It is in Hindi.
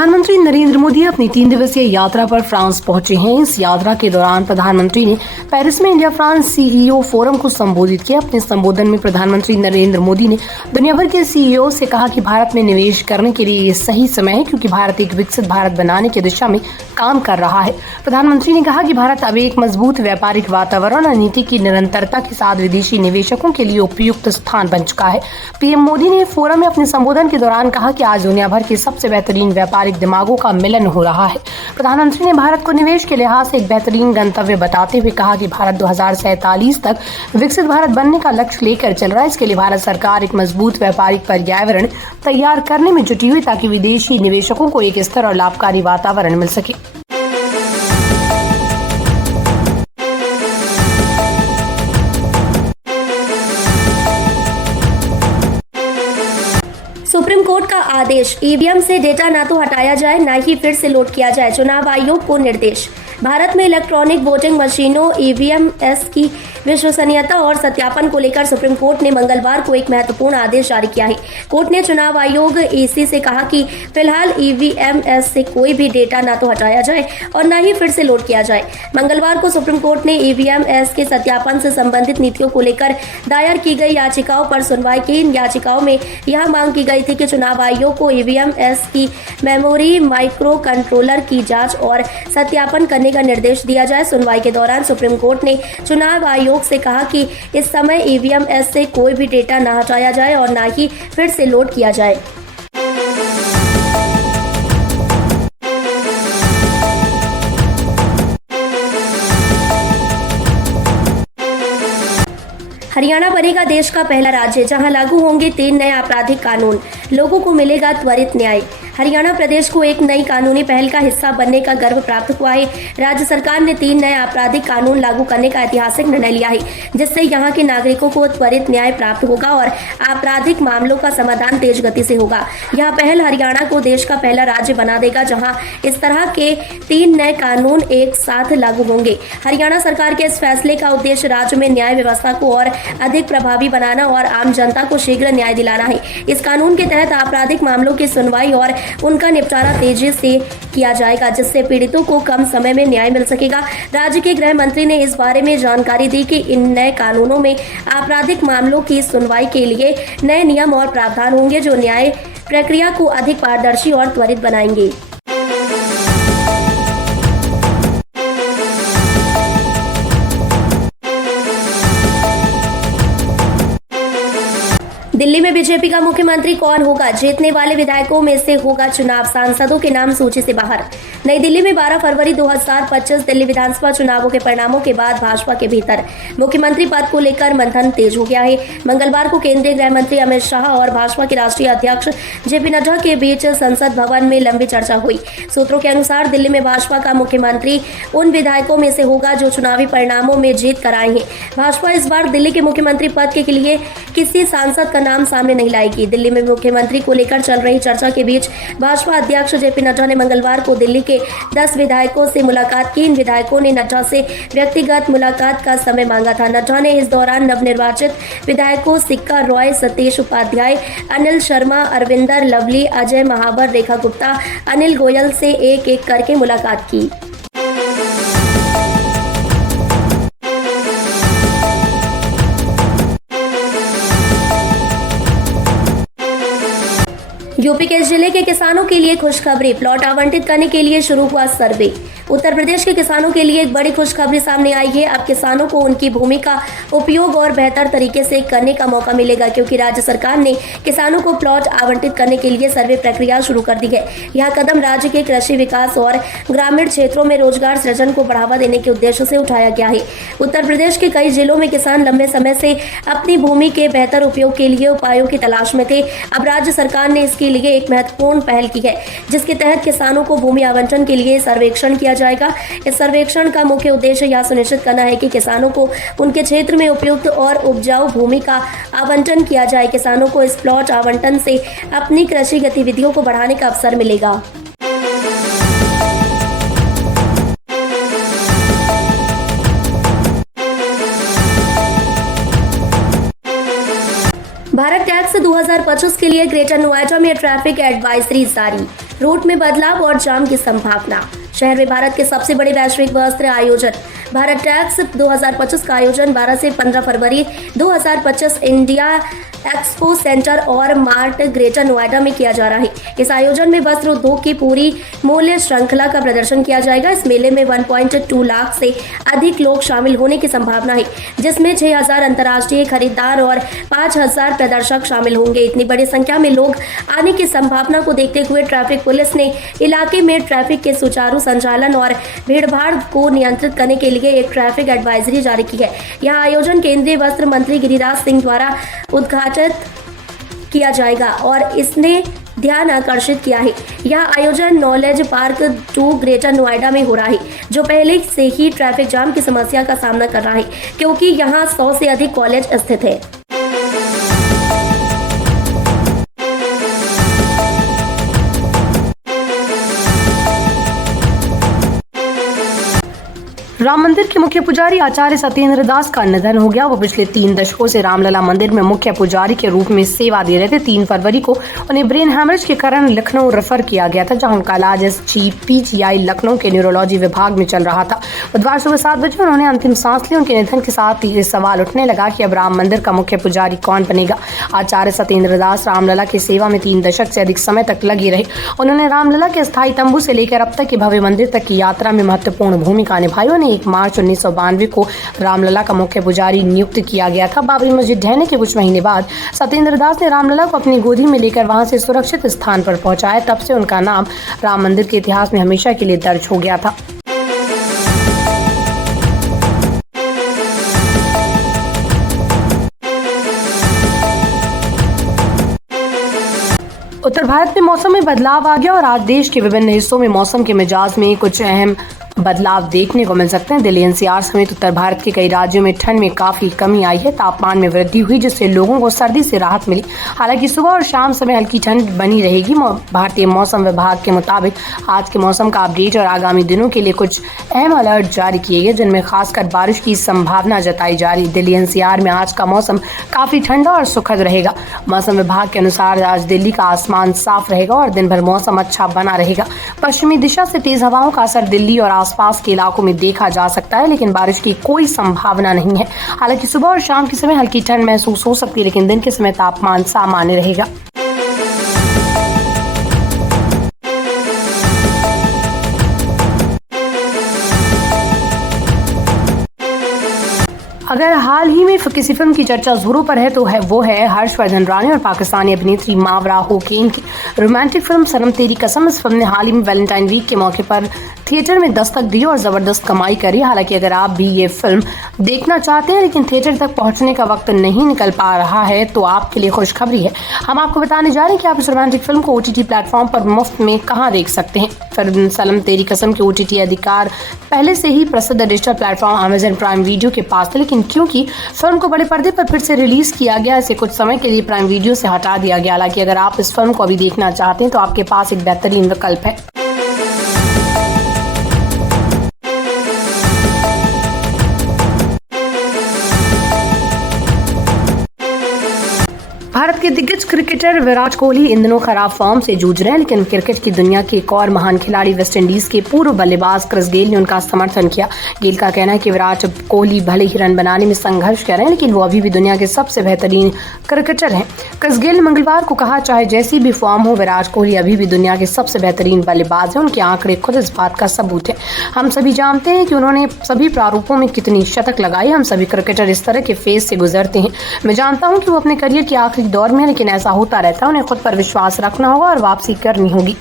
प्रधानमंत्री नरेंद्र मोदी अपनी 3 दिवसीय यात्रा पर फ्रांस पहुंचे हैं। इस यात्रा के दौरान प्रधानमंत्री ने पेरिस में इंडिया फ्रांस सीईओ फोरम को संबोधित किया। अपने संबोधन में प्रधानमंत्री नरेंद्र मोदी ने दुनिया भर के सीईओ से कहा कि भारत में निवेश करने के लिए ये सही समय है, क्योंकि भारत एक विकसित भारत बनाने की दिशा में काम कर रहा है। प्रधानमंत्री ने कहा कि भारत अब एक मजबूत व्यापारिक वातावरण और नीति की निरंतरता के साथ विदेशी निवेशकों के लिए उपयुक्त स्थान बन चुका है। पीएम मोदी ने फोरम में अपने संबोधन के दौरान कहा कि आज दुनिया भर के सबसे बेहतरीन व्यापारिक दिमागों का मिलन हो रहा है। प्रधानमंत्री ने भारत को निवेश के लिहाज से एक बेहतरीन गंतव्य बताते हुए कहा कि भारत 2047 तक विकसित भारत बनने का लक्ष्य लेकर चल रहा है। इसके लिए भारत सरकार एक मजबूत व्यापारिक पर्यावरण तैयार करने में जुटी हुई, ताकि विदेशी निवेशकों को एक स्थिर और लाभकारी वातावरण मिल सके। सुप्रीम कोर्ट का आदेश, ईवीएम से डेटा ना तो हटाया जाए ना ही फिर से लोड किया जाए। चुनाव आयोग को निर्देश। भारत में इलेक्ट्रॉनिक वोटिंग मशीनों ईवीएमएस की विश्वसनीयता और सत्यापन को लेकर सुप्रीम कोर्ट ने मंगलवार को एक महत्वपूर्ण आदेश जारी किया है। कोर्ट ने चुनाव आयोग ईसी से कहा कि फिलहाल ईवीएमएस से कोई भी डेटा ना तो हटाया जाए और न ही फिर से लोड किया जाए। मंगलवार को सुप्रीम कोर्ट ने ईवीएमएस के सत्यापन से संबंधित नीतियों को लेकर दायर की गई याचिकाओं पर सुनवाई की। इन याचिकाओं में यह मांग की गई थी कि चुनाव आयोग को ईवीएमएस की मेमोरी माइक्रो कंट्रोलर की जांच और सत्यापन करने का निर्देश दिया जाए। सुनवाई के दौरान सुप्रीम कोर्ट ने चुनाव आयोग से कहा कि इस समय ईवीएमएस से कोई भी डेटा न हटाया जाए और न ही फिर से लोड किया जाए। हरियाणा बनेगा देश का पहला राज्य, जहां लागू होंगे 3 नए आपराधिक कानून, लोगों को मिलेगा त्वरित न्याय। हरियाणा प्रदेश को एक नई कानूनी पहल का हिस्सा बनने का गर्व प्राप्त हुआ है। राज्य सरकार ने 3 नए आपराधिक कानून लागू करने का ऐतिहासिक निर्णय लिया है, जिससे यहां के नागरिकों को त्वरित न्याय प्राप्त होगा और आपराधिक मामलों का समाधान तेज गति से होगा। यह पहल हरियाणा को देश का पहला राज्य बना देगा, जहां इस तरह के 3 नए कानून एक साथ लागू होंगे। हरियाणा सरकार के इस फैसले का उद्देश्य राज्य में न्याय व्यवस्था को और अधिक प्रभावी बनाना और आम जनता को शीघ्र न्याय दिलाना है। इस कानून के तहत आपराधिक मामलों की सुनवाई और उनका निपटारा तेजी से किया जाएगा, जिससे पीड़ितों को कम समय में न्याय मिल सकेगा। राज्य के गृह मंत्री ने इस बारे में जानकारी दी कि इन नए कानूनों में आपराधिक मामलों की सुनवाई के लिए नए नियम और प्रावधान होंगे, जो न्याय प्रक्रिया को अधिक पारदर्शी और त्वरित बनाएंगे। दिल्ली में बीजेपी का मुख्यमंत्री कौन होगा? जीतने वाले विधायकों में से होगा चुनाव, सांसदों के नाम सूची से बाहर। नई दिल्ली में 12 फरवरी 2025 दिल्ली विधानसभा चुनावों के परिणामों के बाद भाजपा के भीतर मुख्यमंत्री पद को लेकर मंथन तेज हो गया है। मंगलवार को केंद्रीय गृह मंत्री अमित शाह और भाजपा के राष्ट्रीय अध्यक्ष जेपी नड्डा के बीच संसद भवन में लंबी चर्चा हुई। सूत्रों के अनुसार दिल्ली में भाजपा का मुख्यमंत्री उन विधायकों में से होगा जो चुनावी परिणामों में जीत कर आए हैं। भाजपा इस बार दिल्ली के मुख्यमंत्री पद के लिए किसी सांसद का नाम सामने नहीं लाएगी। दिल्ली में मुख्यमंत्री को लेकर चल रही चर्चा के बीच भाजपा अध्यक्ष जेपी नड्डा ने मंगलवार को दिल्ली के 10 विधायकों से मुलाकात की। इन विधायकों ने नड्डा से व्यक्तिगत मुलाकात का समय मांगा था। नड्डा ने इस दौरान नवनिर्वाचित विधायकों सिक्का रॉय, सतीश उपाध्याय, अनिल शर्मा, अरविंदर लवली, अजय महावर, रेखा गुप्ता, अनिल गोयल से एक-एक करके मुलाकात की। यूपी के जिले के किसानों के लिए खुशखबरी, प्लॉट आवंटित करने के लिए शुरू हुआ सर्वे। उत्तर प्रदेश के किसानों के लिए एक बड़ी खुशखबरी सामने आई है। अब किसानों को उनकी भूमि का उपयोग और बेहतर तरीके से करने का मौका मिलेगा, क्योंकि राज्य सरकार ने किसानों को प्लॉट आवंटित करने के लिए सर्वे प्रक्रिया शुरू कर दी है। यह कदम राज्य के कृषि विकास और ग्रामीण क्षेत्रों में रोजगार सृजन को बढ़ावा देने के उद्देश्य से उठाया गया है। उत्तर प्रदेश के कई जिलों में किसान लंबे समय से अपनी भूमि के बेहतर उपयोग के लिए उपायों की तलाश में थे। अब राज्य सरकार ने इसके लिए एक महत्वपूर्ण पहल की है, जिसके तहत किसानों को भूमि आवंटन के लिए सर्वेक्षण किया जाएगा। इस सर्वेक्षण का मुख्य उद्देश्य यह सुनिश्चित करना है कि किसानों को उनके क्षेत्र में उपयुक्त और उपजाऊ भूमि का आवंटन किया जाए। किसानों को इस प्लॉट आवंटन से अपनी कृषि गतिविधियों को बढ़ाने का अवसर मिलेगा। भारत टैक्स 2025 के लिए ग्रेटर नोएडा में ट्रैफिक एडवाइजरी जारी। रूट में बदलाव और जाम की संभावना। शहर में भारत के सबसे बड़े वैश्विक वस्त्र आयोजन भारत टेक्स 2025 का आयोजन 12 से 15 फरवरी 2025 इंडिया एक्सपो सेंटर और मार्ट ग्रेटर नोएडा में किया जा रहा है। इस आयोजन में वस्त्र उद्योग की पूरी मूल्य श्रृंखला का प्रदर्शन किया जाएगा। इस मेले में 1.2 लाख से अधिक लोग शामिल होने की संभावना है, जिसमें 6,000 अंतर्राष्ट्रीय खरीदार और 5,000 प्रदर्शक शामिल होंगे। इतनी बड़ी संख्या में लोग आने की संभावना को देखते हुए ट्रैफिक पुलिस ने इलाके में ट्रैफिक के सुचारू संचालन और भीड़भाड़ को नियंत्रित करने के लिए एक ट्रैफिक एडवाइजरी जारी की है। यह आयोजन केंद्रीय वस्त्र मंत्री गिरिराज सिंह द्वारा उद्घाटित किया जाएगा और इसने ध्यान आकर्षित किया है। यह आयोजन नॉलेज पार्क 2 ग्रेटर नोएडा में हो रहा है, जो पहले से ही ट्रैफिक जाम की समस्या का सामना कर रहा है, क्योंकि यहाँ 100 से अधिक कॉलेज स्थित है। राम मंदिर के मुख्य पुजारी आचार्य सत्येंद्र दास का निधन हो गया। वो पिछले 3 दशकों से रामलला मंदिर में मुख्य पुजारी के रूप में सेवा दे रहे थे। 3 फरवरी को उन्हें ब्रेन हैमरेज के कारण लखनऊ रेफर किया गया था, जहां उनका इलाज पीजीआई लखनऊ के न्यूरोलॉजी विभाग में चल रहा था। बुधवार सुबह 7 बजे उन्होंने अंतिम सांस ली। उनके निधन के साथ ये सवाल उठने लगा कि अब राम मंदिर का मुख्य पुजारी कौन बनेगा। आचार्य सत्येंद्र दास रामलला की सेवा में 3 दशक से अधिक समय तक लगे रहे। उन्होंने रामलला के स्थायी तंबू से लेकर अब तक के भव्य मंदिर तक की यात्रा में महत्वपूर्ण भूमिका निभाई। उन्हें 1 मार्च 1992 को रामलला का मुख्य पुजारी नियुक्त किया गया था। बाबरी मस्जिद ढहने के कुछ महीने बाद सत्येंद्र दास ने रामलला को अपनी गोदी में लेकर वहां से सुरक्षित स्थान पर पहुंचाया। तब से उनका नाम राम मंदिर के इतिहास में हमेशा के लिए दर्ज हो गया था। उत्तर भारत में मौसम में बदलाव आ गया और आज देश के विभिन्न हिस्सों में मौसम के मिजाज में कुछ अहम बदलाव देखने को मिल सकते हैं। दिल्ली एनसीआर समेत उत्तर भारत के कई राज्यों में ठंड में काफी कमी आई है। तापमान में वृद्धि हुई, जिससे लोगों को सर्दी से राहत मिली। हालांकि सुबह और शाम समय हल्की ठंड बनी रहेगी। भारतीय मौसम विभाग के मुताबिक आज के मौसम का अपडेट और आगामी दिनों के लिए कुछ अहम अलर्ट जारी किए गए, जिनमें खासकर बारिश की संभावना जताई जा रही। दिल्ली एनसीआर में आज का मौसम काफी ठंडा और सुखद रहेगा। मौसम विभाग के अनुसार आज दिल्ली का आसमान साफ रहेगा और दिन भर मौसम अच्छा बना रहेगा। पश्चिमी दिशा से तेज हवाओं का असर दिल्ली और आसपास के इलाकों में देखा जा सकता है, लेकिन बारिश की कोई संभावना नहीं है। हालांकि सुबह और शाम के समय हल्की ठंड महसूस हो सकती है, लेकिन दिन के समय तापमान सामान्य रहेगा। अगर हाल ही में किसी फिल्म की चर्चा जोरों पर है तो वो है हर्षवर्धन राणे और पाकिस्तानी अभिनेत्री मावरा होकेन की रोमांटिक फिल्म सनम तेरी कसम। इस फिल्म ने हाल ही में वैलेंटाइन वीक के मौके पर थिएटर में दस्तक दी और जबरदस्त कमाई करी। हालांकि अगर आप भी ये फिल्म देखना चाहते हैं लेकिन थिएटर तक पहुंचने का वक्त नहीं निकल पा रहा है, तो आपके लिए खुशखबरी है। हम आपको बताने जा रहे हैं कि आप इस रोमांटिक फिल्म को OTT प्लेटफॉर्म पर मुफ्त में कहां देख सकते हैं। फिल्म सनम तेरी कसम के OTT अधिकार पहले से ही प्रसिद्ध digital platform Amazon prime video के पास थे, लेकिन क्योंकि फिल्म को बड़े पर्दे पर फिर से रिलीज किया गया, इसे कुछ समय के लिए प्राइम वीडियो से हटा दिया गया। हालांकि अगर आप इस फिल्म को अभी देखना चाहते हैं तो आपके पास एक बेहतरीन विकल्प है। भारत के दिग्गज क्रिकेटर विराट कोहली इन दिनों खराब फॉर्म से जूझ रहे हैं, लेकिन क्रिकेट की दुनिया के एक और महान खिलाड़ी वेस्टइंडीज के पूर्व बल्लेबाज क्रिस गेल ने उनका समर्थन किया। गेल का कहना है कि विराट कोहली भले ही रन बनाने में संघर्ष कर रहे हैं, लेकिन वो अभी भी दुनिया के सबसे बेहतरीन क्रिकेटर हैं। क्रिस गेल ने मंगलवार को कहा, चाहे जैसी भी फॉर्म हो, विराट कोहली अभी भी दुनिया के सबसे बेहतरीन बल्लेबाज हैं। उनके आंकड़े खुद इस बात का सबूत है। हम सभी जानते हैं कि उन्होंने सभी प्रारूपों में कितनी शतक लगाई। हम सभी क्रिकेटर इस तरह के फेज से गुजरते हैं। मैं जानता हूँ कि वो अपने करियर के आखिरी दौर में, लेकिन ऐसा होता रहता है। उन्हें खुद पर विश्वास रखना होगा और वापसी करनी होगी।